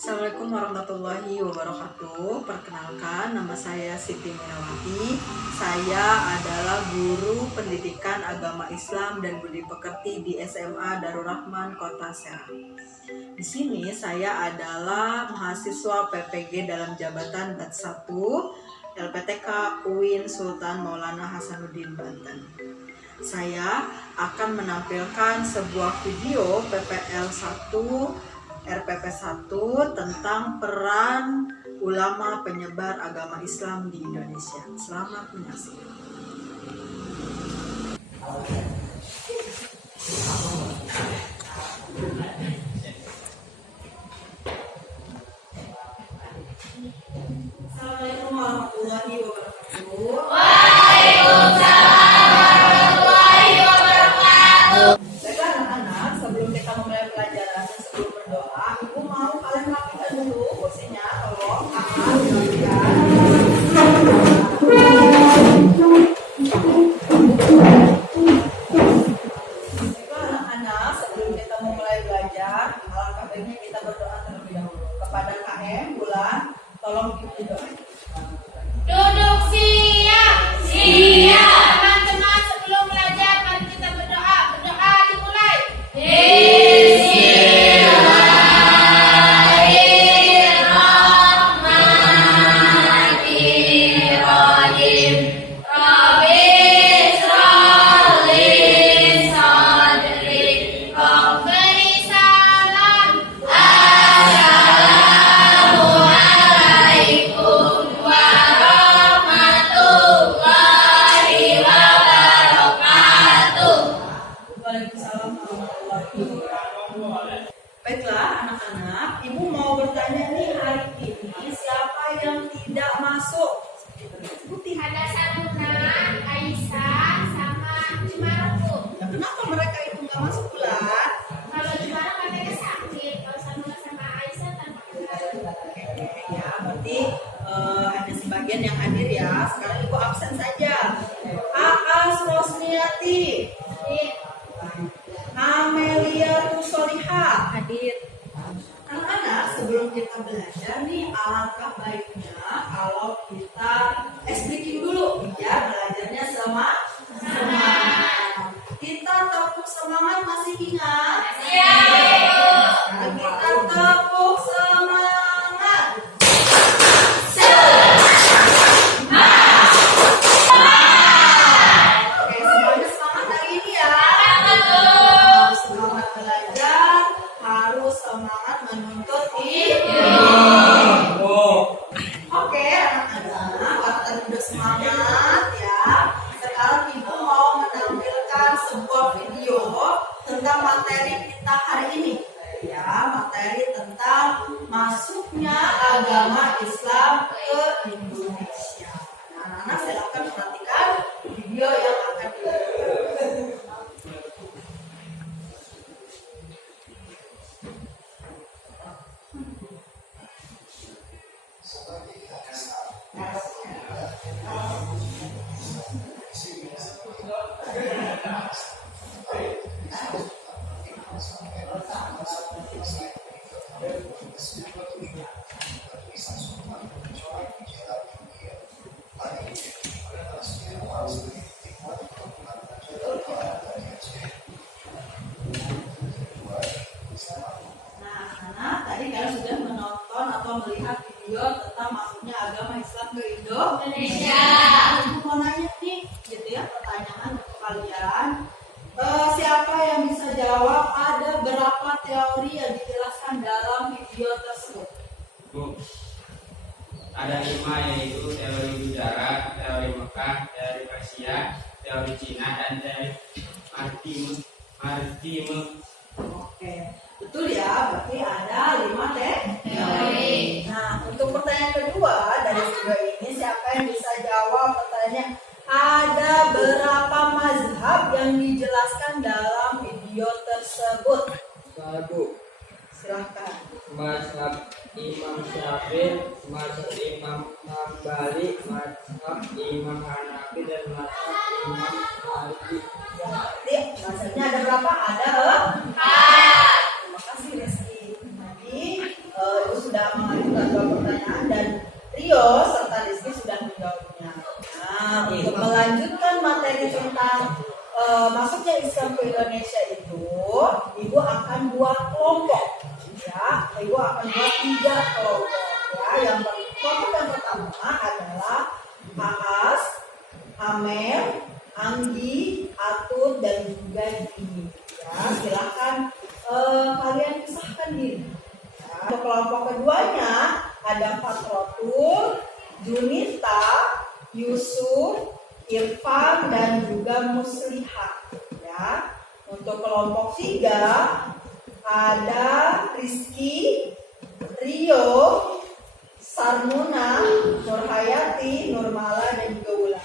Assalamualaikum warahmatullahi wabarakatuh. Perkenalkan, nama saya Siti Minawati. Saya adalah guru pendidikan agama Islam dan budi pekerti di SMA Darul Rahman Kota Serang. Di sini saya adalah mahasiswa PPG dalam jabatan Bat 1 LPTK UIN Sultan Maulana Hasanuddin Banten. Saya akan menampilkan sebuah video PPL 1 RPP 1 tentang peran ulama penyebar agama Islam di Indonesia. Selamat menyaksikan. Assalamualaikum warahmatullahi wabarakatuh. Waalaikumsalam warahmatullahi wabarakatuh. Baiklah anak-anak, sebelum kita memulai pelajaran dan sebelum berdoa, Ibu mau kalian rapikan dulu kursinya, tolong. Rapikan. Baiklah anak-anak, sebelum kita memulai belajar, alangkah baiknya kita berdoa terlebih dahulu. Kepada KM, Bulan, tolong Ibu doa. Duduk siap. Siap. Teman-teman, sebelum belajar mari kita berdoa. Berdoa dimulai. Bismillahirrahmanirrahim. Rabbi sholli sadri. Rabbani salam. Assalamualaikum warahmatullahi wabarakatuh. Waalaikumsalam warahmatullahi wabarakatuh. Baiklah anak-anak, Ibu mau bertanya nih, hari ini siapa yang tidak masuk? Sebutin. Ada Sanuna, Aisyah, sama Jumaru. Ya, kenapa mereka itu nggak masuk bulan? Kalau Jumaru katanya sakit, kalau Sanuna sama Aisyah tanpa gejala. Ya, berarti ada sebagian yang hadir ya. Sekarang Ibu absen saja. Aas Rosniati, Amelia Tusolihah hadir. Anak-anak, sebelum kita belajar nih, alangkah baiknya kalau kita speaking dulu ya, belajarnya semangat. Kita tepuk semangat, masih ingat? Sekarang kita tepuk semangat. Oke, semuanya semangat hari ini ya. Harus semangat belajar, harus semangat menuntut ilmu. Oke, anak-anak, kalau tadi udah semangat ya, sekarang Ibu mau menampilkan sebuah video tentang materi kita hari ini. Ya, materi tentang masuknya agama Islam ke Indonesia. Nah, anak-anak silakan perhatikan video yang akan ditonton. Nah, anak, tadi kalian sudah menonton atau melihat video tentang masuknya agama Islam ke Indonesia. Aku mau nanya nih, gitu ya, pertanyaan untuk kalian. Siapa yang bisa jawab ada berapa teori yang dijelaskan dalam video tersebut? Bu, ada 5 yaitu teori udara, teori Mekah, teori Persia, teori Cina, dan teori Martimus. Oke, betul ya, berarti ada 5 teori. Nah, untuk pertanyaan kedua dari video ini, siapa yang bisa jawab pertanyaan ada berapa mazhab yang dijelaskan dalam video tersebut? 1. Silahkan. Mazhab Imam Syafi'i, mazhab Imam Hambali, mazhab Imam Hanafi, dan mazhab Imam Maliki. Berarti mazhabnya ada berapa? Ada 4. Terima kasih Reski. Tadi Ibu sudah pertanyaan dan Rio serta Rizky sudah menjawabnya. Nah, untuk melanjutkan materi tentang masuknya Islam ke Indonesia itu, Ibu akan buat kelompok. Ya, Ibu akan buat 3 kelompok. Ya, kelompok yang pertama adalah Aas, Amel, Anggi, Atut, dan juga Dini. Ya, silakan kalian pisahkan diri. Ya, untuk kelompok keduanya ada Fatrotul, Junita, Yusuf, Irfan, dan juga Muslihat. Ya, untuk kelompok 3 ada Rizky, Rio, Sarmuna, Nurhayati, Nurmala, dan juga Wulan.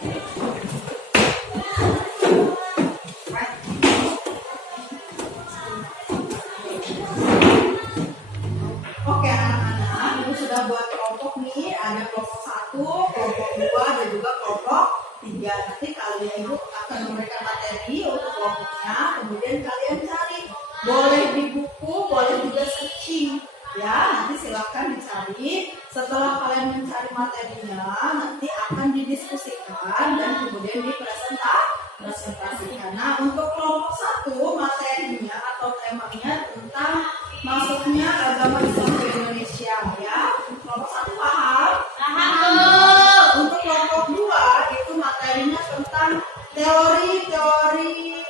Oke anak-anak, Ibu sudah buat kelompok nih. Ada kelompok 1, kelompok 2, dan juga kelompok 3. Nanti kalian Ibu akan memberikan materi untuk kelompoknya. Kemudian kalian cari, boleh di buku, boleh juga searching. Ya, nanti silakan dicari. Setelah kalian mencari materinya, nanti akan didiskusikan dan kemudian dipresentasikan. Nah, untuk kelompok 1 materinya atau temanya tentang masuknya agama Islam ke Indonesia. Ya, kelompok 1 paham? Paham. Untuk kelompok 2 itu materinya tentang teori-teori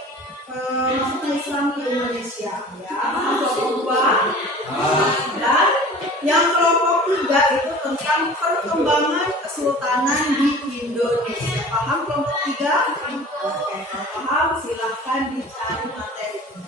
masuknya Islam ke Indonesia. Ya, kelompok 2. Dan yang kelompok 3 itu tentang perkembangan kesultanan di Indonesia. Paham kelompok 3? Oke, kalau paham silahkan dicari materinya.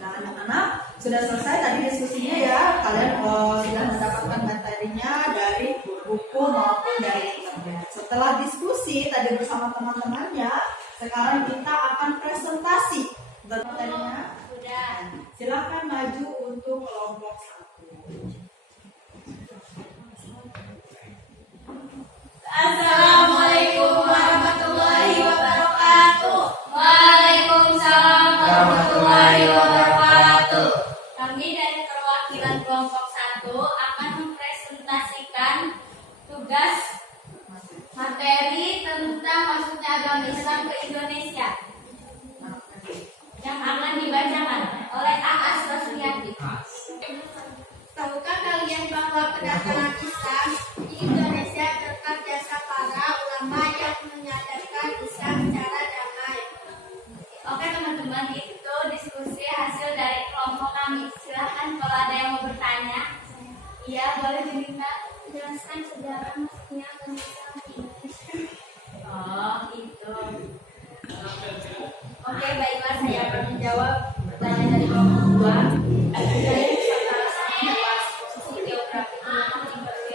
Nah, anak-anak sudah selesai tadi diskusinya ya. Kalian sudah mendapatkan materinya dari buku maupun dari internet. Setelah diskusi tadi bersama teman-temannya, sekarang kita akan presentasi. Sudah materinya? Sudah. Silakan maju untuk kelompok 1. Assalamualaikum warahmatullahi wabarakatuh. Waalaikumsalam warahmatullahi wabarakatuh. Kami dari perwakilan kelompok 1 akan mempresentasikan tugas materi tentang masuknya agama Islam ke Indonesia yang akan dibacakan oleh Aas Rasmiati. Tahukah kalian bahwa kedatangan Islam di Indonesia berkat jasa para ulama yang menyadarkan Islam secara damai? Oke teman-teman, itu diskusi hasil dari kelompok kami. Silahkan kalau ada yang mau bertanya. Iya, boleh diminta jelaskan sejarah masuknya agama Islam di Indonesia. Oh, itu. Oke, baiklah, saya akan menjawab pertanyaan dari kelompok 2. Dari posisi geografi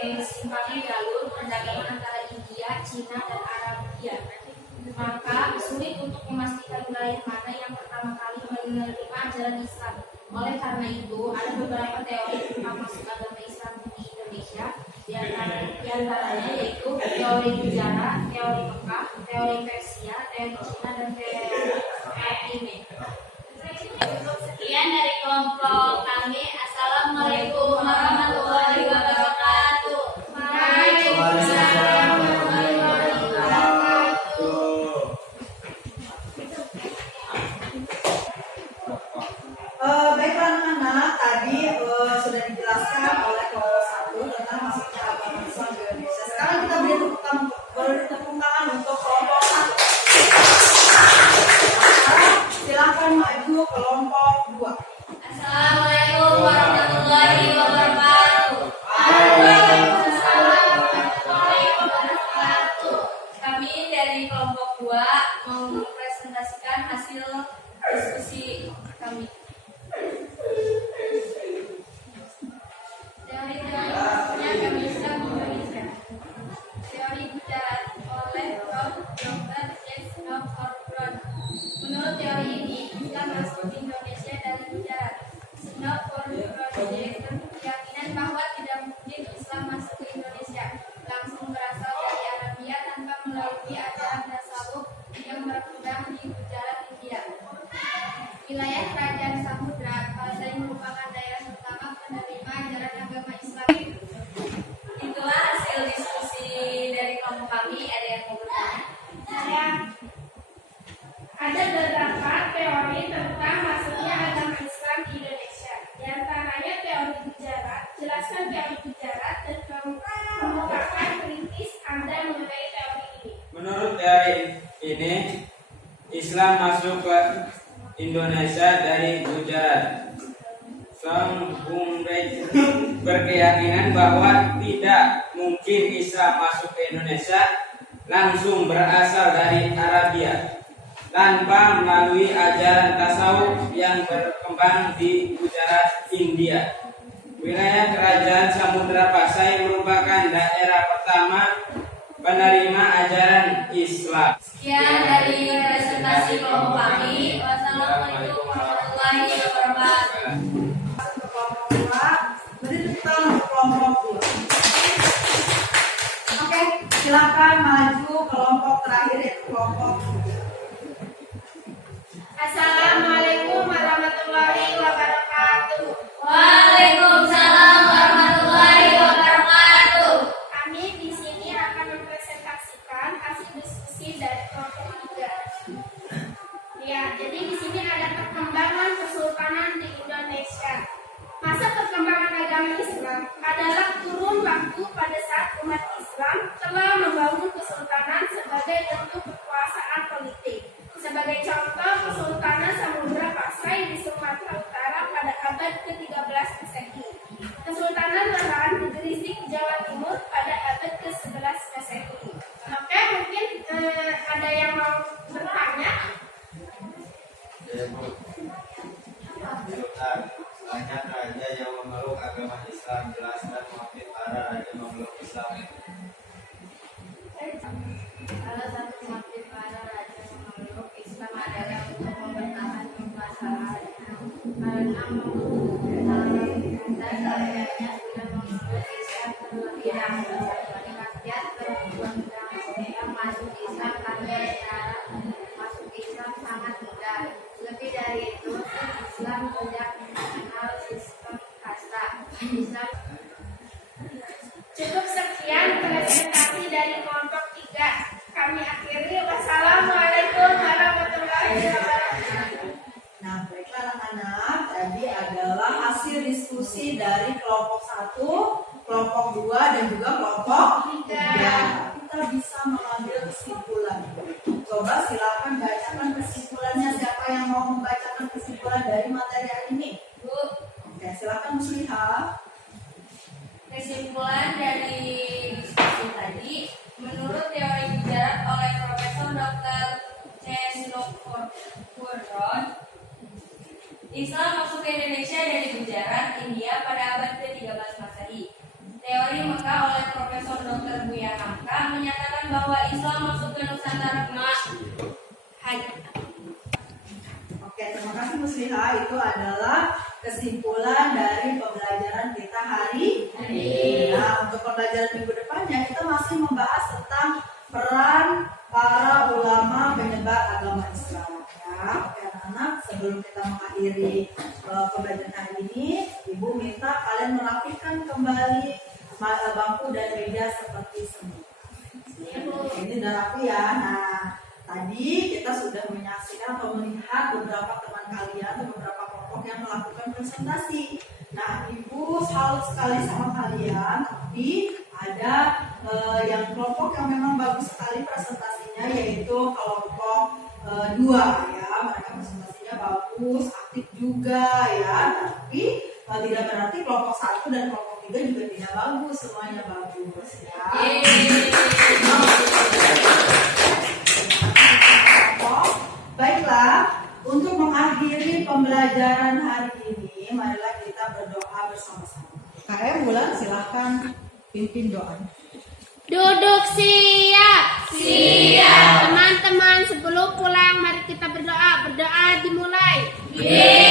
di simpang jalur perdagangan antara India, Cina, dan Arabia. Maka sulit untuk memastikan wilayah mana yang pertama kali menerima ajaran Islam. Oleh karena itu, ada beberapa teori tentang masuk agama Islam di Indonesia. Di antaranya yaitu teori Gujarat, teori Mekah, teori Persia, teori Cina, dan teori Time. Sekian dari kelompok kami. Assalamualaikum warahmatullahi wabarakatuh. Waalaikumsalam warahmatullahi wabarakatuh. Ada beberapa teori tentang masuknya agama Islam di Indonesia. Di antaranya teori Gujarat. Jelaskan teori Gujarat dan kemukakan kritis Anda mengenai teori ini. Menurut teori ini, Islam masuk ke Indonesia dari Gujarat. Song Bungrej berkeyakinan bahwa tidak mungkin Islam masuk ke Indonesia langsung berasal dari Arabia tanpa melalui ajaran tasawuf yang berkembang di Gujarat, India. Wilayah Kerajaan Samudra Pasai merupakan daerah pertama penerima ajaran Islam. Sekian dari presentasi kelompok kami. Wassalamualaikum warahmatullahi wabarakatuh. Kelompok 2, beri tepuk tangan untuk kelompok 2. Oke, silakan maju kelompok terakhir yaitu kelompok 3. Assalamualaikum warahmatullahi wabarakatuh. Waalaikumsalam warahmatullahi wabarakatuh. Kami di sini akan mempresentasikan hasil diskusi dari kelompok 3. Ya, jadi di sini ada perkembangan kesultanan di Indonesia. Masa perkembangan agama Islam adalah kurun waktu pada saat umat Islam telah membangun kesultanan sebagai bentuk kekuasaan politik. Sebagai contoh, Kesultanan Samudra Pasai di Sumatera Utara pada abad ke-13 Masehi. Kesultanan Laran di Gresik, Jawa Timur pada abad ke-11 Masehi. Oke, mungkin ada yang mau bertanya? Banyak raja yang memeluk agama Islam, jelaskan motif para raja memeluk Islam. Salah satu motif para raja memeluk Islam adalah untuk mempertahankan kekuasaan karena dan kaliannya sudah memeluk Islam terlebih dahulu. Rakyat berbondong-bondong yang masuk Islam karena cara masuk Islam sangat mudah. Lebih dari itu, Islam tidak mengenal sistem kasta. Islam Cukup sekian presentasi dari kelompok 3. Kami akhiri. Wassalamualaikum warahmatullahi wabarakatuh. Nah, baiklah anak-anak, tadi adalah hasil diskusi dari kelompok 1, kelompok 2, dan juga kelompok 3. Kita bisa mengambil kesimpulan. Coba silakan bacakan kesimpulannya. Siapa yang mau membacakan kesimpulan dari materi hari ini? Bu, Oke, silakan Musliha. kesimpulan dari diskusi tadi, menurut teori Gujarat oleh Profesor Dr. C. Sinopurron, Islam masuk ke Indonesia dari Gujarat, India pada abad ke-13 Masehi. Teori Mekah oleh Profesor Dr. Buya Hamka menyatakan bahwa Islam masuk ke Nusantara Oke, terima kasih Musliha. Itu adalah kesimpulan dari pembelajaran kita hari ini. Nah, untuk pembelajaran minggu depannya kita masih membahas tentang peran para ulama penyebar agama Islam. Ya, oke anak-anak, sebelum kita mengakhiri pembelajaran hari ini, Ibu minta kalian merapikan kembali bangku dan meja seperti semula. Ini udah rapi ya. Nah, tadi kita sudah menyaksikan atau melihat beberapa teman kalian atau beberapa kelompok yang melakukan presentasi. Nah, Ibu salut sekali sama kalian, tapi ada yang kelompok yang memang bagus sekali presentasinya, yaitu kelompok 2 ya. Mereka presentasinya bagus, aktif juga ya. Tapi tidak berarti kelompok 1 dan kelompok 3 juga tidak bagus, semuanya bagus ya. Baiklah, untuk mengakhiri pembelajaran hari ini, marilah kita berdoa bersama-sama. KM Bulan, silahkan pimpin doa. Duduk siap. Siap. Teman-teman sebelum pulang mari kita berdoa. Berdoa dimulai. Yeay.